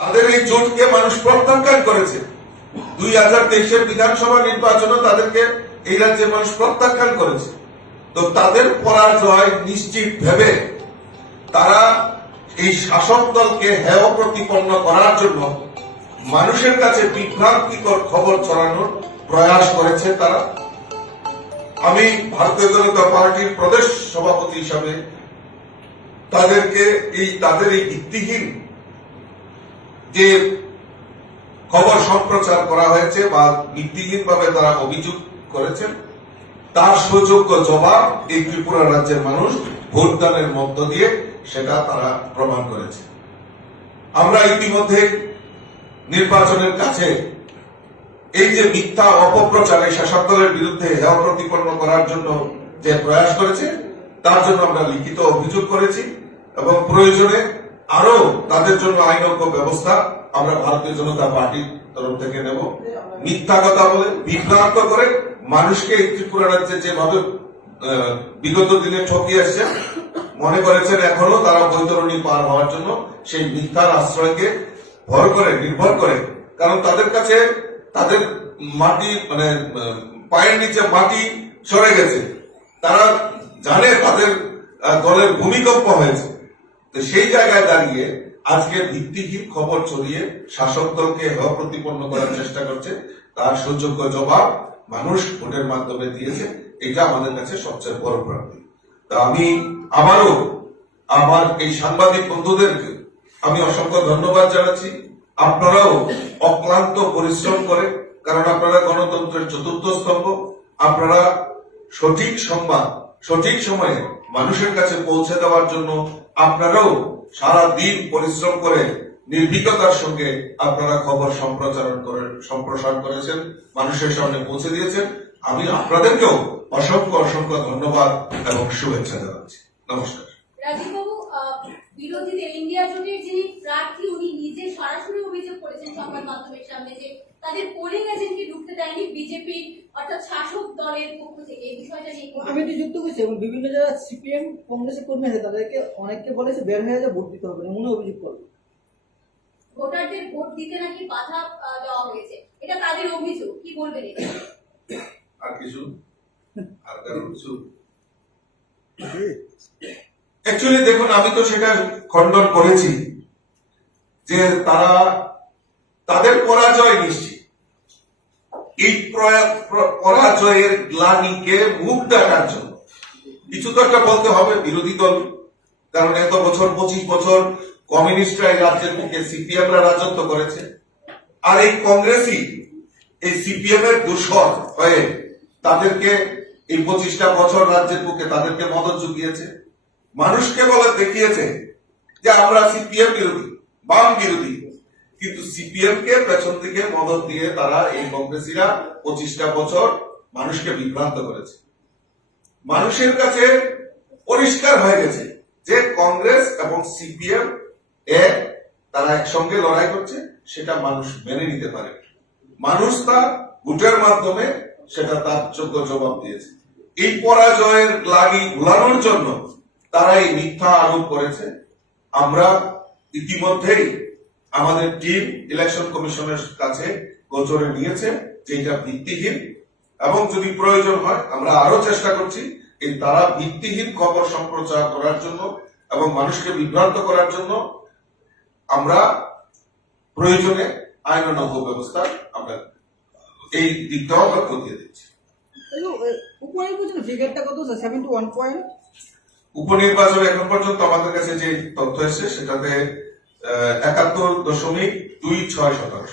তাদের এই জোটকে মানুষ প্রত্যাখ্যান করেছে। 2023-এর বিধানসভা নির্বাচনে তাদেরকে এই রাজ্যে মানুষ প্রত্যাখ্যান করেছে। তো তাদের পরাজয় নিশ্চিত ভেবে তারা এই শাসক দলকে হেয় প্রতিপন্ন করার জন্য মানুষের কাছে বিভ্রান্তিকর খবর ছড়ানোর প্রয়াস করেছে তারা। আমি ভারতীয় জনতা পার্টির প্রদেশ সভাপতি হিসাবে তাদেরকে তাদের এই ভিত্তিহীন যে খবর সম্প্রচার করা হয়েছে বা ভিত্তিহীনভাবে তারা অভিযোগ করেছেন তার সুযোগ্য জবাব এই ত্রিপুরা রাজ্যের মানুষ ভোটদানের মধ্য দিয়ে সেটা তারা প্রমাণ করেছে। আমরা ইতিমধ্যে নির্বাচনের কাছে এই যে মিথ্যা অপপ্রচারে শাসক দলের বিরুদ্ধে হেয় প্রতিপন্ন করার জন্য যে প্রয়াস করেছে তার জন্য আমরা লিখিত অভিযোগ করেছি এবং প্রয়োজনে আরো তাদের জন্য আইনজ্ঞ ব্যবস্থা আমরা ভারতীয় জনতা পার্টির তরফ থেকে নেব। মিথ্যা কথা বলে বিভ্রান্ত করে মানুষকে এই ত্রিপুরা রাজ্যে যেভাবে বিগত দিনে ঠকিয়ে আসছে মনে করেছেন এখনো তারা বৈতরণী পার হওয়ার জন্য সেই মিথ্যার আশ্রয়কে নির্ভর করে, কারণ তাদের কাছে তাদের মাটি পায়ের নিচে মাটি সরে গেছে, তারা জানে তাদের দলের ভূমিকম্প হয়েছে। তো সেই জায়গায় দাঁড়িয়ে আজকে ভিত্তিহীন খবর ছড়িয়ে শাসক দলকে হেয় প্রতিপন্ন করার চেষ্টা করছে, তার সুযোগ্য জবাব মানুষ ভোটের মাধ্যমে দিয়েছে। এটা আমাদের কাছে সবচেয়ে বড় প্রাপ্তি। তা আমি আবারও আমার এই সাংবাদিক বন্ধুদেরকে আমি অসংখ্য ধন্যবাদ জানাচ্ছি। আপনারাও অক্লান্ত পরিশ্রম করে, কারণ আপনারা গণতন্ত্রের চতুর্থ স্তম্ভ, আপনারা সঠিক সংবাদ সঠিক সময়ে মানুষের কাছে পৌঁছে দেওয়ার জন্য আপনারাও সারা দিন পরিশ্রম করে নির্ভীকতার সঙ্গে আপনারা খবর সম্প্রসার করেছেন, মানুষের সামনে পৌঁছে দিয়েছেন। আমি আপনাদেরকেও অসংখ্য অসংখ্য ধন্যবাদ এবং শুভেচ্ছা জানাচ্ছি। নমস্কার। রাজীববাবু, বিরোধীদের ইন্ডিয়া জোটের যিনি প্রার্থী উনি নিজে সরাসরি অভিযোগ করেছেন সংবাদ মাধ্যমের সামনে যে তাদের পোলিং এজেন্টকে ঢুকতে দেয়নি বিজেপি অর্থাৎ শাসক দলের পক্ষ থেকে। এই বিষয়টা নিয়ে আমি এটি যুক্ত করছি এবং বিভিন্ন যারা সিপিএম কংগ্রেসের কর্মী আছে তাদেরকে অনেককে বলেছে বের হয়ে যা ভোট দিতে হবে, এমন অভিযোগ করবে। ভোটারদের ভোট দিতে নাকি বাধা দেওয়া হয়েছে, এটা তাদের অভিযোগ, কি বলবেন এটা? আর কিছু আর কারণ কিছু অ্যাকচুয়ালি দেখুন, আমি তো সেটা খণ্ডন করেছি যে তাদের পরাজয় নিশ্চিত। এই পরাজয়ের গ্লানিকে মুখ দেখার জন্য কিছু তো একটা বলতে হবে বিরোধী দল, কারণ এত বছর 25 বছর কমিউনিস্টরা এই রাজ্যের বুকে সিপিএমরা রাজত্ব করেছে, আর এই কংগ্রেসই এই সিপিএম এর দূষর হয়ে তাদেরকে এই 25টা বছর রাজ্যের বুকে তাদেরকে মদত জুগিয়েছে, মানুষকে বলে দেখিয়েছে যে আমরা সিপিএম বিরোধী, বাম বিরোধী, কিন্তু সিপিএম কে পেছন থেকে মদত দিয়ে তারা এই কংগ্রেসীরা 25টা বছর মানুষকে বিভ্রান্ত করেছে। মানুষের কাছে পরিষ্কার হয়ে গেছে যে কংগ্রেস এবং সিপিএম তারা একসঙ্গে লড়াই করছে, সেটা মানুষ মেনে নিতে পারে। মানুষ তা ভোটের মাধ্যমে সেটা তার যোগ্য জবাব দিয়েছে। এই পরাজয়ের লাগি ভুলানোর জন্য তারা এই মিথ্যা আরোপ করেছে। আমরা ইতিমধ্যেই আমাদের টিম ইলেকশন কমিশনের কাছে গোচরে নিয়েছে যে এটা ভিত্তিহীন, এবং যদি প্রয়োজন হয় আমরা আরো চেষ্টা করছি এই তারা ভিত্তিহীন খবর সম্প্রচার করার জন্য এবং মানুষকে বিভ্রান্ত করার জন্য আমরা প্রয়োজনে আইনানুগ ব্যবস্থা আমরা এই দিকটাও আমরা খতিয়ে দিচ্ছি। উপনির্বাচনে এখন পর্যন্ত আমাদের কাছে যে তথ্য এসেছে সেটাতে 71.26%।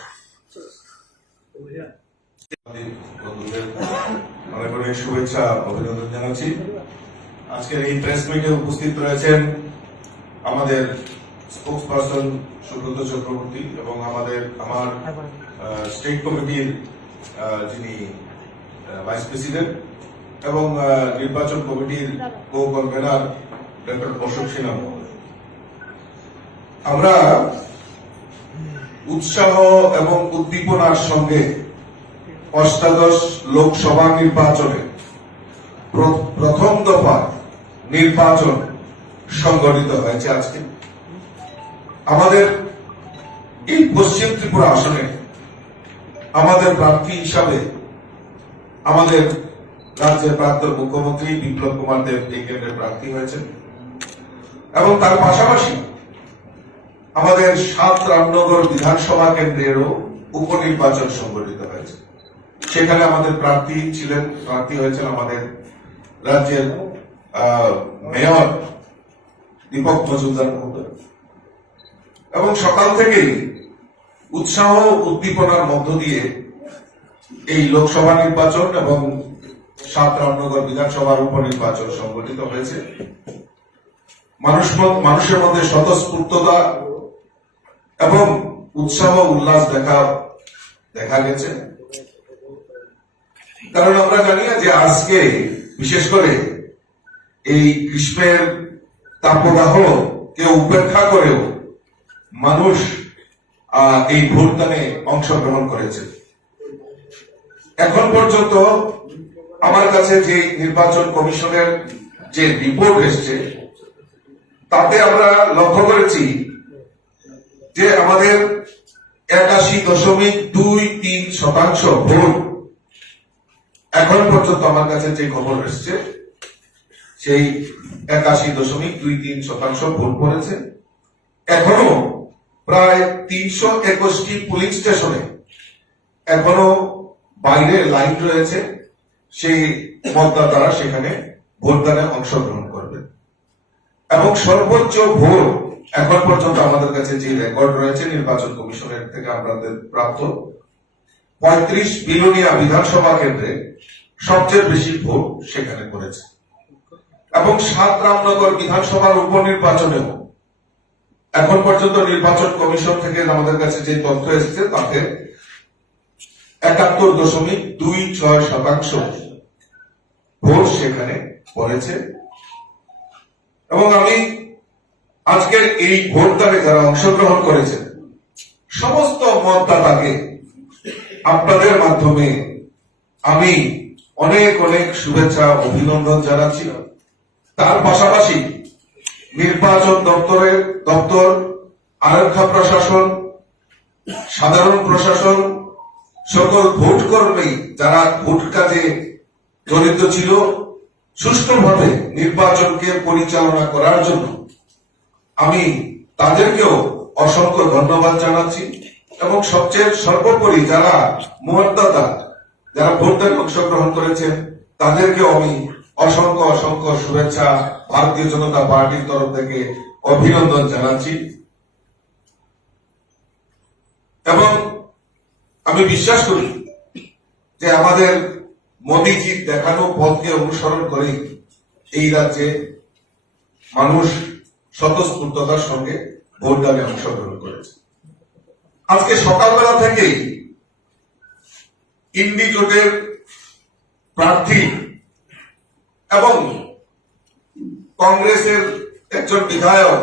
অনেক অনেক শুভেচ্ছা অভিনন্দন জানাচ্ছি। আজকের এই প্রেস মিটে উপস্থিত রয়েছেন আমাদের স্পোকসপারসন সুব্রত চক্রবর্তী এবং আমার স্টেট কমিটির যিনি ভাইস প্রেসিডেন্ট এবং নির্বাচন কমিটির co convener doctor Ashok Sinha. আমরা উৎসাহ এবং উদ্দীপনার সঙ্গে অষ্টাদশ লোকসভা নির্বাচনে প্রথম দফা নির্বাচন সংগঠিত হয়েছে আজকে। আমাদের এই পশ্চিম ত্রিপুরা আসনে আমাদের প্রার্থী হিসাবে আমাদের রাজ্যের প্রাক্তন মুখ্যমন্ত্রী বিপ্লব কুমার দেব এই কেন্দ্রের প্রার্থী হয়েছেন এবং তার পাশাপাশি আমাদের ৭ রামনগর বিধানসভা কেন্দ্রেরও উপনির্বাচন সংগঠিত হয়েছে। সেখানে আমাদের প্রার্থী হয়েছেন আমাদের রাজ্যের মেয়র দীপক মজুমদার মহোদয়। এবং সকাল থেকেই উৎসাহ উদ্দীপনার মধ্য দিয়ে এই লোকসভা নির্বাচন এবং ৭ রামনগর বিধানসভার উপনির্বাচন সংগঠিত হয়েছে। মানুষের মধ্যে স্বতঃস্ফূর্ততা এবং উৎসাহ উল্লাস দেখা গেছে। কারণ আমরা জানি যে আজকে বিশেষ করে এই গ্রীষ্মের তাপদাহ কে উপেক্ষা করেও মানুষ এই ভোটদানে অংশগ্রহণ করেছে। এখন পর্যন্ত আমার কাছে যে নির্বাচন কমিশনের যে রিপোর্ট এসছে তাতে আমরা লক্ষ্য করেছি যে আমাদের ৮১.23% ভোট এখন পর্যন্ত আমার কাছে যে খবর এসছে সেই ৮১.23% ভোট পড়েছে। এখনো প্রায় ৩২১টি পুলিং স্টেশনে এখনো বাইরে লাইন রয়েছে, সেই মতদাতারা সেখানে ভোটদানে অংশগ্রহণ করবে। এবং সর্বোচ্চ ভোট এখন পর্যন্ত আমাদের কাছে যে রেকর্ড রয়েছে নির্বাচন কমিশনের থেকে আমাদের প্রাপ্ত ৩৫ বিলোনিয়া বিধানসভা কেন্দ্রে সবচেয়ে বেশি ভোট সেখানে পড়েছে। এবং ৭ রামনগর বিধানসভার উপনির্বাচনেও এখন পর্যন্ত নির্বাচন কমিশন থেকে আমাদের কাছে যে তথ্য এসেছে তাতে ৭১.26% ভোট সেখানে পড়েছে। এবং আমি আজকের এই ভোটদানে যারা অংশগ্রহণ করেছে সমস্ত মতদাতাকে আপনাদের মাধ্যমে আমি অনেক অনেক শুভেচ্ছা অভিনন্দন জানাচ্ছি। তার পাশাপাশি নির্বাচন দপ্তর, আরক্ষা প্রশাসন, সাধারণ প্রশাসন, সকল ভোট কর্মী যারা ভোট কাজে জড়িত ছিল সুষ্ঠুভাবে নির্বাচনকে পরিচালনা করার জন্য আমি তাদেরকেও অসংখ্য ধন্যবাদ জানাচ্ছি। এবং সবচেয়ে সর্বোপরি যারা মতদাতা যারা ভোটদানে অংশগ্রহণ করেছেন তাদেরকেও আমি অসংখ্য অসংখ্য শুভেচ্ছা ভারতীয় জনতা পার্টির তরফ থেকে অভিনন্দন জানাচ্ছি। এবং আমি বিশ্বাস করি যে আমাদের মোদীজির দেখানো পথকে অনুসরণ করে এই রাজ্যে মানুষ স্বতঃস্ফূর্ততার সঙ্গে ভোটদানে অংশগ্রহণ করেছে। আজকে সকালবেলা থেকেই ইন্ডি জোটের প্রার্থী এবং কংগ্রেসের একজন বিধায়ক